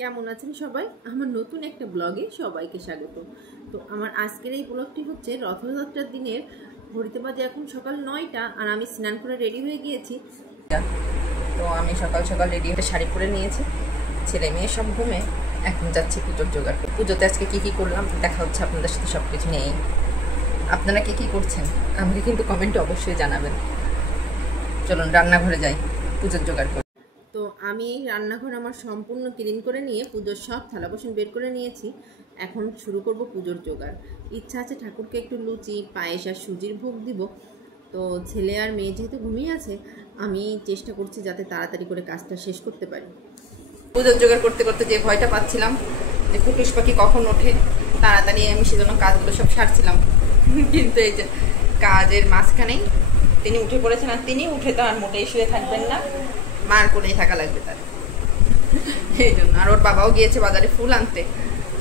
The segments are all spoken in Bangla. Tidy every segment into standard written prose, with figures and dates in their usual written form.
কেমন আছেন সবাই? আমার নতুন একটা ব্লগে সবাইকে স্বাগত। তো আমার আজকের এই ব্লগটি হচ্ছে রথযাত্রার দিনের। ঘড়িতে বাজে এখন সকাল 9টা আর আমি স্নান করে রেডি হয়ে গিয়েছি। তো আমি সকাল সকাল রেডি হয়ে শাড়ি পরে নিয়েছি, ছেলে মেয়ে সব ঘুমে। এখন যাচ্ছি পুজোর জোগাড়। পুজোতে আজকে কী করলাম দেখা হচ্ছে আপনাদের সাথে সব কিছু নিয়েই। আপনারা কী করছেন আমাকে কিন্তু কমেন্টে অবশ্যই জানাবেন। চলুন রান্নাঘরে যাই, পুজোর জোগাড় করি। তো আমি রান্নাঘর আমার সম্পূর্ণ ক্লিন করে নিয়ে পুজোর সব থালা বাসন বের করে নিয়েছি। এখন শুরু করব পুজোর জোগাড়। ইচ্ছা আছে ঠাকুরকে একটু লুচি, পায়েস আর সুজির ভোগ দিব। তো ছেলে আর মেয়ে যেহেতু ঘুমিয়ে আছে, আমি চেষ্টা করছি যাতে তাড়াতাড়ি করে কাজটা শেষ করতে পারি। পুজোর জোগাড় করতে করতে যে ভয়টা পাচ্ছিলাম যে কুটুস পাখি কখন ওঠে, তাড়াতাড়ি আমি সেজন্য কাজগুলো সব সারছিলাম। কিন্তু এই যে কাজের মাঝখানেই তিনি উঠে পড়েছেন, আর তিনি উঠে তো আর মোটেই শুয়ে থাকবেন না, মার কোলেই থাকা লাগবে তার। এই জন্য আর ওর বাবাও গিয়েছে বাজারে ফুল আনতে,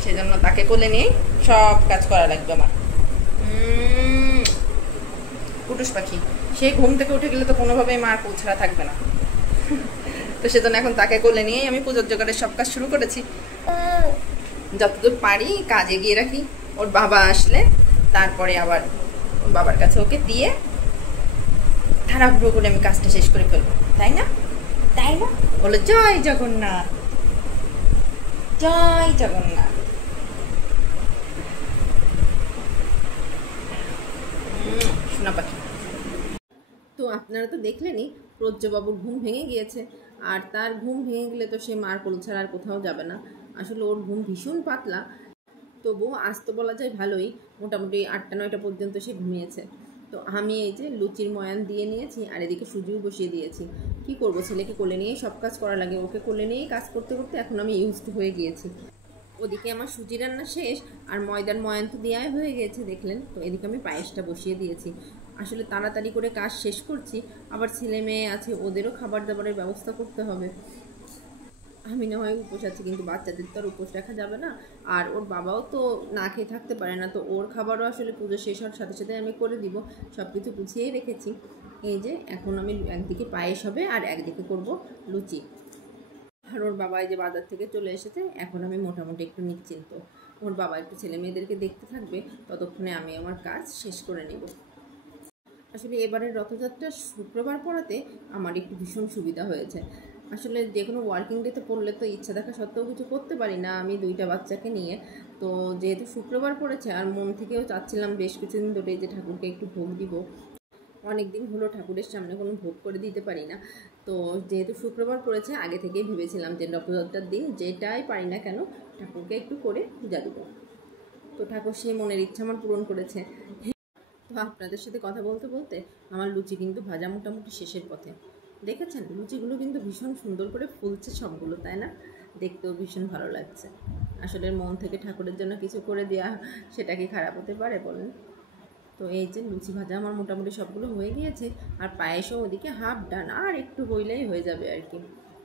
সেজন্য তাকে কোলে নিয়ে সব কাজ করা লাগবে আমার। কুটুস পাখি সেই ঘুম থেকে উঠে গেলে তো কোনোভাবেই মার কোল ছাড়া থাকবে না। তো সেজন্য এখন তাকে কোলে নিয়েই আমি পুজোর জোগাড়ের সব কাজ শুরু করেছি। যতদূর পারি কাজ এগিয়ে রাখি, ওর বাবা আসলে তারপরে আবার ওর বাবার কাছে ওকে দিয়ে তাড়াহুড়ো করে আমি কাজটা শেষ করে ফেলবো, তাই না? তাই না বলো? জয় জগন্নাথ, জয় জগন্নাথ। শোনা পাখি। তো আপনারা তো দেখলেনই প্রজ্জবাবুর ঘুম ভেঙে গিয়েছে, আর তার ঘুম ভেঙে গেলে তো সে মার কোল ছাড়া আর কোথাও যাবে না। আসলে ওর ঘুম ভীষণ পাতলা, তবুও আজ তো বলা যায় ভালোই, মোটামুটি 8টা-9টা পর্যন্ত সে ঘুমিয়েছে। তো আমি এই যে লুচির ময়ান দিয়ে নিয়েছি আর এদিকে সুজিও বসিয়ে দিয়েছি। কি করব, ছেলেকে কোলে নিয়েই সব কাজ করা লাগে, ওকে কোলে নিয়েই কাজ করতে করতে এখন আমি ইউজড হয়ে গিয়েছি। ওদিকে আমার সুজি রান্না শেষ আর ময়দার ময়ান তো দেওয়াই হয়ে গেছে দেখলেন। তো এদিকে আমি পায়েসটা বসিয়ে দিয়েছি। আসলে তাড়াতাড়ি করে কাজ শেষ করছি, আবার ছেলে মেয়ে আছে, ওদেরও খাবার দাবারের ব্যবস্থা করতে হবে। আমি না হয় উপোস আছি, কিন্তু বাচ্চাদের তো আর উপোস রাখা যাবে না। আর ওর বাবাও তো না খেয়ে থাকতে পারে না, তো ওর খাবারও আসলে পুজো শেষ হওয়ার সাথে সাথে আমি করে দিব। সব কিছু গুছিয়েই রেখেছি। এই যে এখন আমি একদিকে পায়েস হবে আর একদিকে করব লুচি। আর ওর বাবা এই যে বাজার থেকে চলে এসেছে, এখন আমি মোটামুটি একটু নিশ্চিন্ত। ওর বাবা একটু ছেলে মেয়েদেরকে দেখতে থাকবে, ততক্ষণে আমি আমার কাজ শেষ করে নেব। আসলে এবারের রথযাত্রা শুক্রবার পড়াতে আমার একটু ভীষণ সুবিধা হয়েছে। আসলে যে কোনো ওয়ার্কিং ডেতে পড়লে তো ইচ্ছা দেখা সত্ত্বেও কিছু করতে পারি না আমি 2টা বাচ্চাকে নিয়ে। তো যেহেতু শুক্রবার পড়েছে আর মন থেকেও চাচ্ছিলাম বেশ কিছুদিন ধরেই যে ঠাকুরকে একটু ভোগ দিব। অনেক দিন হলো ঠাকুরের সামনে কোনো ভোগ করে দিতে পারি না। তো যেহেতু শুক্রবার পড়েছে, আগে থেকেই ভেবেছিলাম যে রথযাত্রার দিন যেটাই পারি না কেন ঠাকুরকে একটু করে পূজা দেবো। তো ঠাকুর সেই মনের ইচ্ছা আমার পূরণ করেছে। তো আপনাদের সাথে কথা বলতে বলতে আমার লুচি কিন্তু ভাজা মোটামুটি শেষের পথে। দেখেছেন লুচিগুলো কিন্তু ভীষণ সুন্দর করে ফুলছে সবগুলো, তাই না? দেখতেও ভীষণ ভালো লাগছে। আসলে মন থেকে ঠাকুরের জন্য কিছু করে দেওয়া, সেটা কি খারাপ হতে পারে বলেন? তো এই যে লুচি ভাজা আমার মোটামুটি সবগুলো হয়ে গিয়েছে, আর পায়েসও ওদিকে হাফ ডান, আর একটু হইলেই হয়ে যাবে আর কি।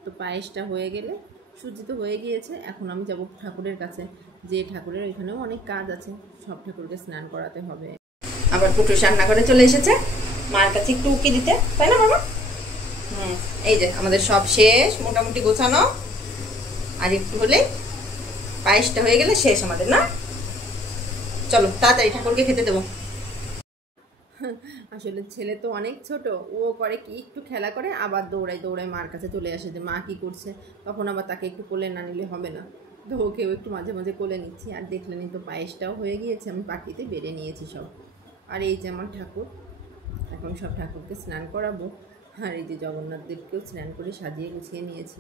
তো পায়েসটা হয়ে গেলে, সুজি তো হয়ে গিয়েছে, এখন আমি যাব ঠাকুরের কাছে। যে ঠাকুরের ওইখানেও অনেক কাজ আছে, সব ঠাকুরকে স্নান করাতে হবে। আবার কুটুস রান্নাঘরে চলে এসেছে মার কাছে একটু উকি দিতে, তাই না বাবা? এই যে আমাদের সব শেষ, মোটামুটি গোছানো। আর একটু হলে পায়েসটা হয়ে গেলে শেষ আমাদের, না? চলো তাড়াতাড়ি ঠাকুরকে খেতে দেবো। আসলে ছেলে তো অনেক ছোট, ও করে কি একটু খেলা করে আবার দৌড়ায় দৌড়ায় মার কাছে চলে আসে যে মা কি করছে, তখন আবার তাকে একটু কোলে না নিলে হবে না। তো ওকেও একটু মাঝে মাঝে কোলে নিচ্ছি। আর দেখলেনি তো পায়েসটাও হয়ে গিয়েছে, আমি পাখিতে বেড়ে নিয়েছি সব। আর এই যে আমার ঠাকুর, এখন সব ঠাকুরকে স্নান করাবো। আর এই যে জগন্নাথ দেবকেও স্নান করে সাজিয়ে গুছিয়ে নিয়েছি।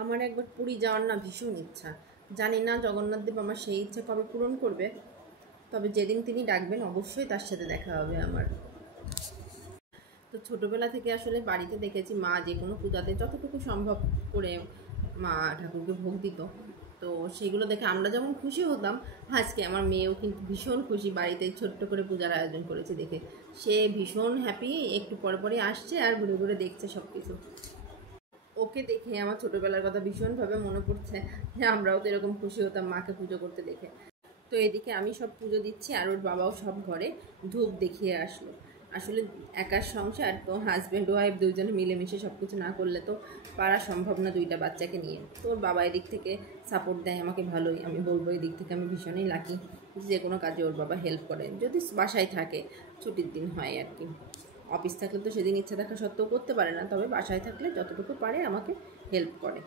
আমার একবার পুরী যাওয়ার না ভীষণ ইচ্ছা, জানি না জগন্নাথ দেব আমার সেই ইচ্ছা কবে পূরণ করবে। তবে যেদিন তিনি ডাকবেন অবশ্যই তার সাথে দেখা হবে আমার। তো ছোটোবেলা থেকে আসলে বাড়িতে দেখেছি মা যে কোনো পূজাতে যতটুকু সম্ভব করে মা ঠাকুরকে ভোগ দিত। তো সেগুলো দেখে আমরা যেমন খুশি হতাম, আজকে আমার মেয়েও কিন্তু ভীষণ খুশি, বাড়িতে ছোট্ট করে পূজার আয়োজন করেছে দেখে সে ভীষণ হ্যাপি। একটু পরে পরে আসছে আর ঘুরে ঘুরে দেখছে সব কিছু। ওকে দেখে আমার ছোটোবেলার কথা ভীষণভাবে মনে পড়ছে যে আমরাও তো এরকম খুশি হতাম মাকে পুজো করতে দেখে। তো এদিকে আমি সব পুজো দিচ্ছি আর ওর বাবাও সব ঘরে ধূপ দেখিয়ে আসলো। আসলে একার সংসার তো, হাজব্যান্ড ওয়াইফ দুজনে মিলেমিশে সব কিছু না করলে তো পারা সম্ভব না দুইটা বাচ্চাকে নিয়ে। তো ওর বাবা এদিক থেকে সাপোর্ট দেয় আমাকে ভালোই, আমি বলবো এই দিক থেকে আমি ভীষণই লাকি, যে কোনো কাজে ওর বাবা হেল্প করে, যদি বাসায় থাকে, ছুটির দিন হয় আর কি। অফিস থাকলে তো সেদিন ইচ্ছা থাকা সত্ত্বেও করতে পারে না, তবে বাসায় থাকলে যতটুকু পারে আমাকে হেল্প করে।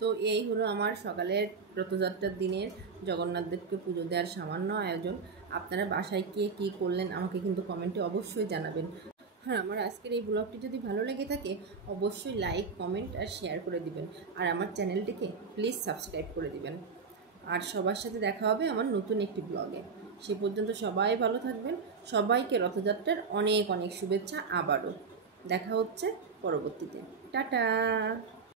তো এই হলো আমার সকালের রথযাত্রার দিনের জগন্নাথ দেবকে পুজো দেওয়ার সামান্য আয়োজন। আপনারা বাসায় কে কী করলেন আমাকে কিন্তু কমেন্টে অবশ্যই জানাবেন। হ্যাঁ, আমার আজকের এই ব্লগটি যদি ভালো লেগে থাকে অবশ্যই লাইক, কমেন্ট আর শেয়ার করে দিবেন। আর আমার চ্যানেলটিকে প্লিজ সাবস্ক্রাইব করে দিবেন। আর সবার সাথে দেখা হবে আমার নতুন একটি ব্লগে। সে পর্যন্ত সবাই ভালো থাকবেন। সবাইকে রথযাত্রার অনেক অনেক শুভেচ্ছা। আবারও দেখা হচ্ছে পরবর্তীতে। টাটা।